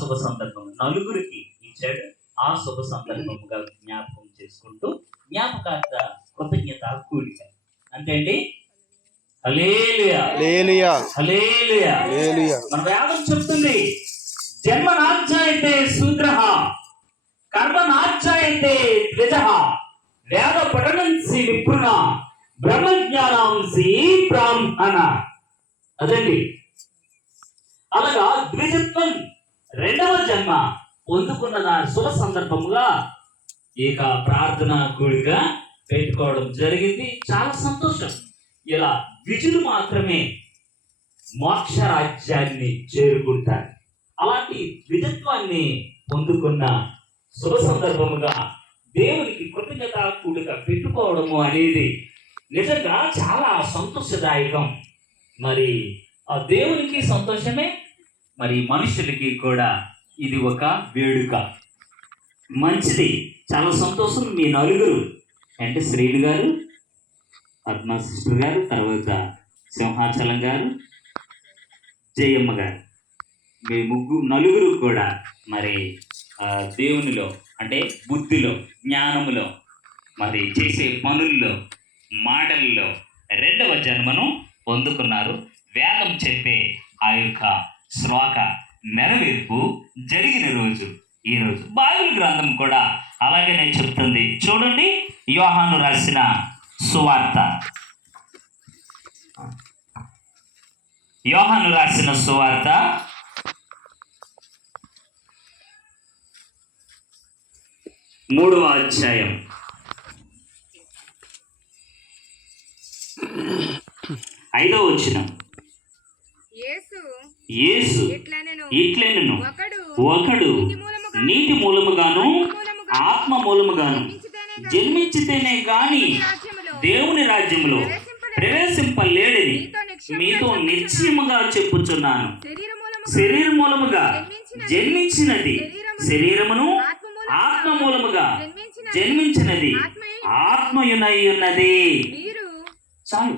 శుభ సందర్భం నలుగురికి ఇచ్చాడు. ఆ శుభ సందర్భముగా జ్ఞాపకం చేసుకుంటూ జ్ఞాపకార్థ కృతజ్ఞత కూడిక అంటే అండి. హల్లెలూయా హల్లెలూయా హల్లెలూయా. హల్లెలూయా. మన వేదం చెప్తుంది, జన్మనాధ్యాయతే శూద్రః కర్మనాధ్యాయతే ద్విజః వేద పఠనంసి నిపుణ బ్రహ్మజ్ఞానాంసి బ్రాహ్మణ. అదండి. అలాగా ద్విజత్వం రెండవ జన్మ పొందుకున్న శుభ సందర్భముగా ఇక ప్రార్థన కూడిక పెట్టుకోవడం జరిగింది. చాలా సంతోషం. ఇలా ద్విజులు మాత్రమే మోక్ష రాజ్యాన్ని చేరుకుంటారు. అలాంటి ద్విజత్వాన్ని పొందుకున్న శుభ సందర్భముగా దేవునికి కృతజ్ఞత కూడిక పెట్టుకోవడము అనేది నిజంగా చాలా సంతోషదాయకం. మరి ఆ దేవునికి సంతోషమే, మరి మనుషులకి కూడా ఇది ఒక వేడుక. మంచిది, చాలా సంతోషం. మీ నలుగురు అంటే శ్రీలు గారు, పద్మా సిస్టర్ గారు, తర్వాత సింహాచలం గారు, జయమ్మ గారు, మీ నలుగురు కూడా మరి దేవునిలో అంటే బుద్ధిలో, జ్ఞానములో, మరి చేసే పనుల్లో, మాటల్లో రెండవ జన్మను పొందుకున్నారు. వేదం చెప్పే ఆ యొక్క శ్లోక నెరవేర్పు జరిగిన రోజు ఈ రోజు. బైబిల్ గ్రంథం కూడా అలాగనే చెప్తుంది. చూడండి, యోహాను రాసిన సువార్త, యోహాను రాసిన సువార్త 3వ అధ్యాయం 5వ వచనం. యేసు ఇట్లనెను, ఒకడు నీటి మూలముగాను ఆత్మ మూలముగాను జన్మించితేనే గాని దేవుని రాజ్యములో ప్రవేశింపలేడని మీతో నిశ్చయముగా చెప్పుచున్నాను. శరీర మూలముగా జన్మించినది శరీరమును, ఆత్మ మూలముగా జన్మించినది ఆత్మయునై ఉన్నది. చాలు.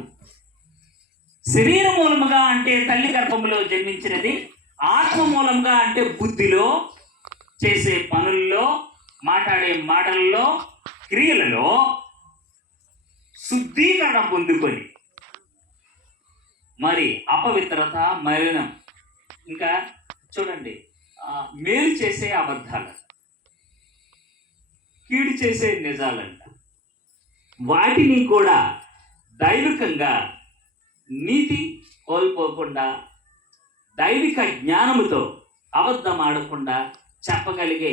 శరీర మూలముగా అంటే తల్లి గర్భంలో జన్మించినది, ఆత్మ మూలంగా అంటే బుద్ధిలో, చేసే పనుల్లో, మాట్లాడే మాటల్లో, క్రియలలో శుద్ధీకరణ పొందుకొని మరి అపవిత్రత, మలినం, ఇంకా చూడండి మేలు చేసే అబద్ధాలు, కీడు చేసే నిజాలంట, వాటిని కూడా దైవికంగా నీతి కోల్పోకుండా దైవిక జ్ఞానముతో అబద్ధం ఆడకుండా చెప్పగలిగే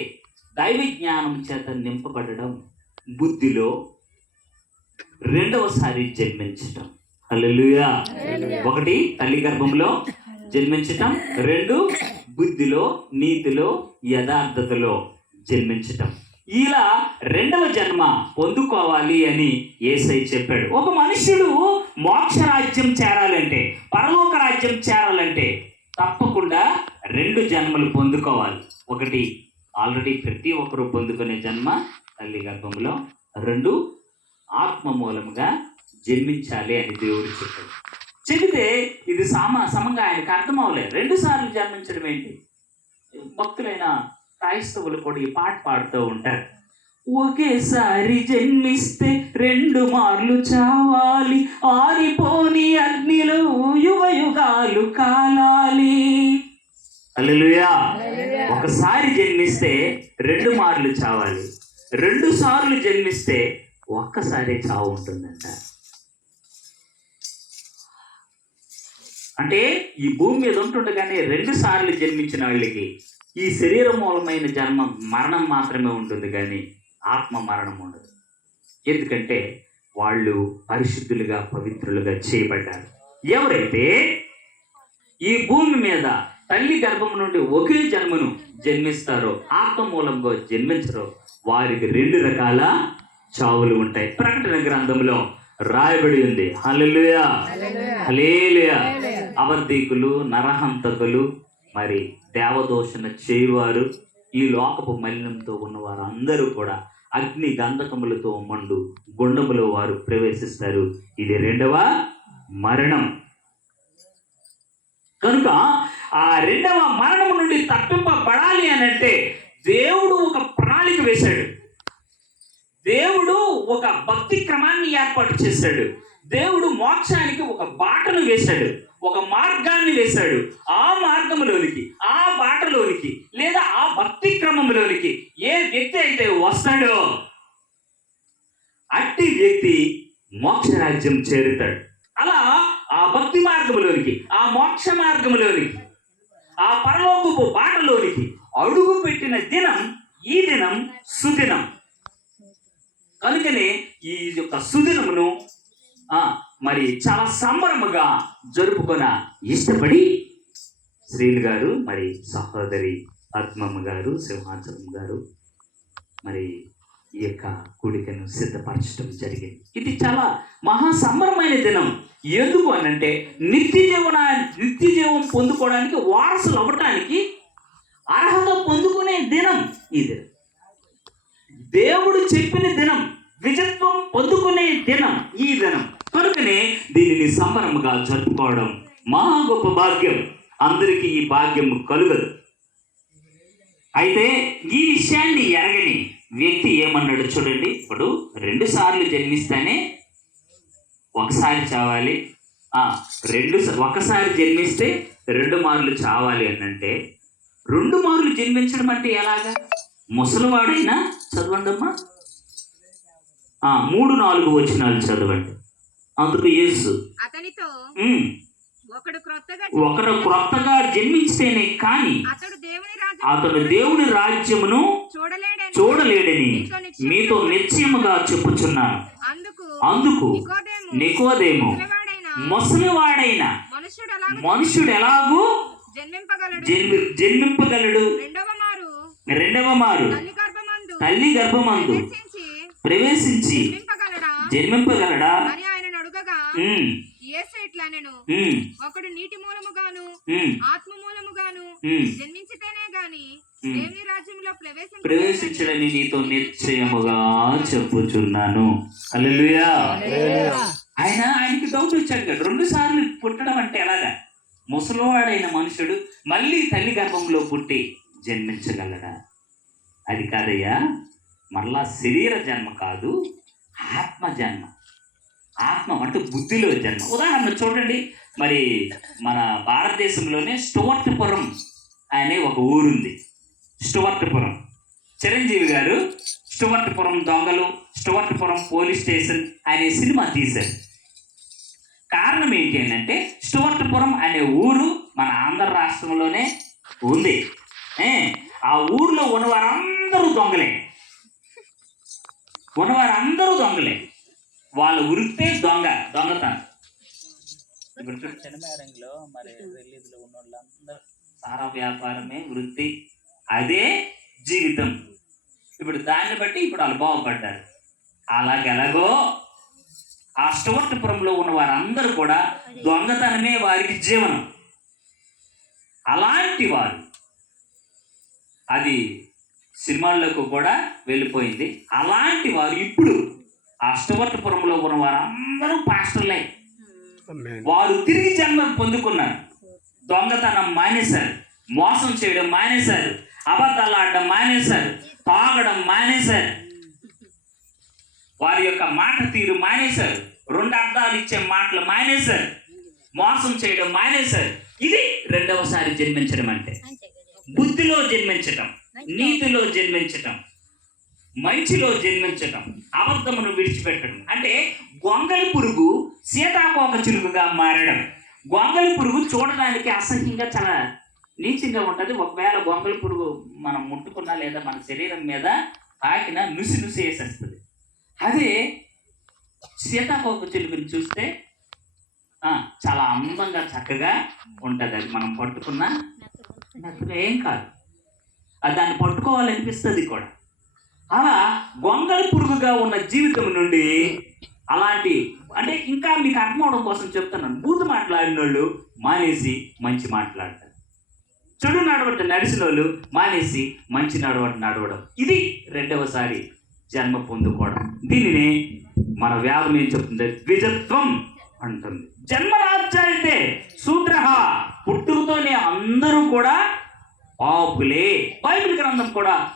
దైవ జ్ఞానం చేత నింపబడడం, బుద్ధిలో రెండవసారి జన్మించటం. హల్లెలూయా. ఒకటి తల్లి గర్భంలో జన్మించటం, 2 బుద్ధిలో, నీతిలో, యథార్థతలో జన్మించటం. ఇలా రెండవ జన్మ పొందుకోవాలి అని యేసయ్య చెప్పాడు. ఒక మనుష్యుడు మోక్ష రాజ్యం చేరాలంటే, పరలోక రాజ్యం చేరాలంటే తప్పకుండా 2 జన్మలు పొందుకోవాలి. ఒకటి ఆల్రెడీ ప్రతి ఒక్కరూ పొందుకునే జన్మ తల్లి గర్భంలో, 2 ఆత్మ మూలముగా జన్మించాలి అని దేవుడు చెప్పాడు. చెబితే ఇది సమంగా ఆయనకు అర్థం అవ్వలేదు. 2 సార్లు జన్మించడం ఏంటి? భక్తులైన క్రైస్తవులు కూడా ఈ పాట పాడుతూ ఉంటారు. ఒకేసారి జన్మిస్తే 2 మార్లు చావాలి, ఆరిపోని అగ్నిలో యుగ యుగాలు కాలాలి. హల్లెలూయా. ఒకసారి జన్మిస్తే 2 మార్లు చావాలి, 2 సార్లు జన్మిస్తే ఒక్కసారి చావు ఉంటుందంట. అంటే ఈ భూమి మీద ఉంటుండగానే 2 సార్లు జన్మించిన వాళ్ళకి ఈ శరీర మూలమైన జన్మ మరణం మాత్రమే ఉంటుంది, కానీ ఆత్మ మరణం ఉండదు. ఎందుకంటే వాళ్ళు పరిశుద్ధులుగా, పవిత్రులుగా చేయబడ్డారు. ఎవరైతే ఈ భూమి మీద తల్లి గర్భం నుండి ఒకే జన్మను జన్మిస్తారో, ఆత్మ మూలంగా జన్మించరో, వారికి 2 రకాల చావులు ఉంటాయి. ప్రకటన గ్రంథంలో రాయబడి ఉంది. హల్లెలూయా హల్లెలూయా. అబద్ధీకులు, నరహంతకులు, మరి దేవదోషణ చేయువారు, ఈ లోకపు మలినంతో ఉన్నవారు అందరూ కూడా అగ్ని గంధకములతో మండు గుండములో వారు ప్రవేశిస్తారు. ఇది 2వ మరణం. కనుక ఆ 2వ మరణం నుండి తప్పింపబడాలి అంటే దేవుడు ఒక ప్రణాళిక వేశాడు. దేవుడు ఒక భక్తి క్రమాన్ని ఏర్పాటు చేశాడు. దేవుడు మోక్షానికి ఒక బాటను వేశాడు, ఒక మార్గాన్ని వేశాడు. ఆ మార్గంలోనికి, ఆ బాటలోనికి, లేదా ఆ భక్తి క్రమంలోనికి ఏ వ్యక్తి అయితే వస్తాడో అట్టి వ్యక్తి మోక్ష రాజ్యం చేరుతాడు. అలా ఆ భక్తి మార్గంలోనికి, ఆ మోక్ష మార్గంలోనికి, ఆ పరలోకపు బాటలోనికి అడుగు పెట్టిన దినం ఈ దినం సుదినం. కనుకనే ఈ యొక్క సుదినమును మరి చాలా సంబరముగా జరుపుకొన ఇష్టపడి శ్రీలు గారు, మరి సహోదరి పద్మమ్మ గారు, సింహాచలం గారు మరి ఈ యొక్క కూడికను సిద్ధపరచడం జరిగింది. ఇది చాలా మహా సంబరమైన దినం. ఎందుకు అనంటే నిత్య జీవం పొందుకోవడానికి, వారసులు అవ్వటానికి అర్హత పొందుకునే దినం ఈ దినం. దేవుడు చెప్పిన దినం, విజత్వం పొందుకునే దినం ఈ దినం. కనుకనే దీనిని సంబరముగా జరుపుకోవడం మహా గొప్ప భాగ్యం. అందరికీ ఈ భాగ్యం కలుగదు. అయితే ఈ విషయాన్ని ఎరగని వ్యక్తి ఏమన్నాడు చూడండి. ఇప్పుడు 2 సార్లు జన్మిస్తేనే ఒకసారి చావాలి, ఒకసారి జన్మిస్తే 2 మార్లు చావాలి అనంటే 2 మార్లు జన్మించడం అంటే ఎలాగా? ముసలివాడైనా చదవండమ్మా, 3-4 వచనాలు చదవండి. అందుకు యేసు అతనితో ఒకడు క్రొత్తగా జన్మించితేనే కానీ అతడు దేవుని రాజ్యమును చూడలేడని మీతో నిశ్చయముగా చెప్పుచున్నాను. అందుకు నికోదేము, ముసలివాడైన మనుషుడు ఎలాగూ జన్మింపగలడు? రెండవ మారు తల్లి గర్భమందు ప్రవేశించి జన్మింపగలడా? ఒకడు నీటి మూలముగాను ఆత్మ మూలముగాను జన్మించితేనే గాని దేవుని రాజ్యంలో ప్రవేశించడని నీతో నిశ్చయముగా చెప్పుచున్నాను. హల్లెలూయా. ఆయనకి డౌట్ వచ్చాడు కదా, 2 సార్లు పుట్టడం అంటే ఎలాగా? ముసలివాడైన మనుషుడు మళ్ళీ తల్లి గర్భంలో పుట్టి జన్మించగలడా? అది కాదయ్యా, మరలా శరీర జన్మ కాదు, ఆత్మ జన్మ. ఆత్మ అంటే బుద్ధిలో జన్మ. ఉదాహరణ చూడండి, మరి మన భారతదేశంలోనే స్టువర్ట్పురం అనే ఒక ఊరుంది. స్టువర్ట్పురం. చిరంజీవి గారు స్టువర్ట్పురం దొంగలు, స్టువర్ట్పురం పోలీస్ స్టేషన్ అనే సినిమా తీశారు. కారణం ఏంటి అంటే స్టువర్ట్పురం అనే ఊరు మన ఆంధ్ర రాష్ట్రంలోనే ఉంది. ఆ ఊర్లో ఉన్నవారందరూ దొంగలే. వాళ్ళ వృత్తే దొంగతనం. ఇప్పుడు చెన్నమేరంలో మరి రిలీజ్లో ఉన్న వాళ్ళందరూ సారా వ్యాపారమే వృత్తి, అదే జీవితం. ఇప్పుడు దాన్ని బట్టి ఇప్పుడు వాళ్ళు బాగుపడ్డారు. అలాగెలాగో ఆ స్టువర్ట్పురంలో ఉన్న వారందరూ కూడా దొంగతనమే వారికి జీవనం. అలాంటి వారు, అది సినిమాల్లోకి కూడా వెళ్ళిపోయింది. అలాంటి వారు ఇప్పుడు ఆ స్టువర్ట్పురంలో ఉన్న వారందరూ పాస్టర్లే. వారు తిరిగి జన్మ పొందుకున్నారు. దొంగతనం మానేశారు, మోసం చేయడం మానేశారు, అబద్ధాలు ఆడడం మానేశారు, తాగడం మానేశారు, వారి యొక్క మాట తీరు మానేశారు, 2 అర్థాలు ఇచ్చే మాటలు మానేశారు, మోసం చేయడం మానేశారు. ఇది 2వసారి జన్మించడం అంటే. బుద్ధిలో జన్మించటం, నీతిలో జన్మించటం, మంచిలో జన్మించటం, అబద్ధమును విడిచిపెట్టడం. అంటే గొంగలి పురుగు సీతాకోక చిలుకగా మారడం. గొంగలి పురుగు చూడడానికి అసహ్యంగా చాలా నీచంగా ఉంటుంది. ఒకవేళ గొంగలి పురుగు మనం ముట్టుకున్నా లేదా మన శరీరం మీద తాకినా నుసి వేసేస్తుంది. అదే సీతాకోక చిలుకని చూస్తే చాలా అందంగా చక్కగా ఉంటుంది. అది మనం పట్టుకున్నా ఏం కాదు, అది దాన్ని పట్టుకోవాలనిపిస్తుంది కూడా. అలా గొంగలి పురుగుగా ఉన్న జీవితం నుండి అలాంటి, అంటే ఇంకా మీకు అర్థం అవడం కోసం చెప్తున్నాను, బూతు మాట్లాడిన వాళ్ళు మానేసి మంచి మాట్లాడతారు, చెడు నడవటం నడిచిన వాళ్ళు మానేసి మంచి నడవడం. ఇది 2వసారి జన్మ పొందుకోవడం. దీనిని మన వేదం ఏం చెప్తుంది? ద్విజత్వం అంటుంది. జన్మరాజ్య అయితే శూద్ర, పుట్టుకతోనే అందరూ కూడా పాపులే. బైబిల్ గ్రంథం కూడా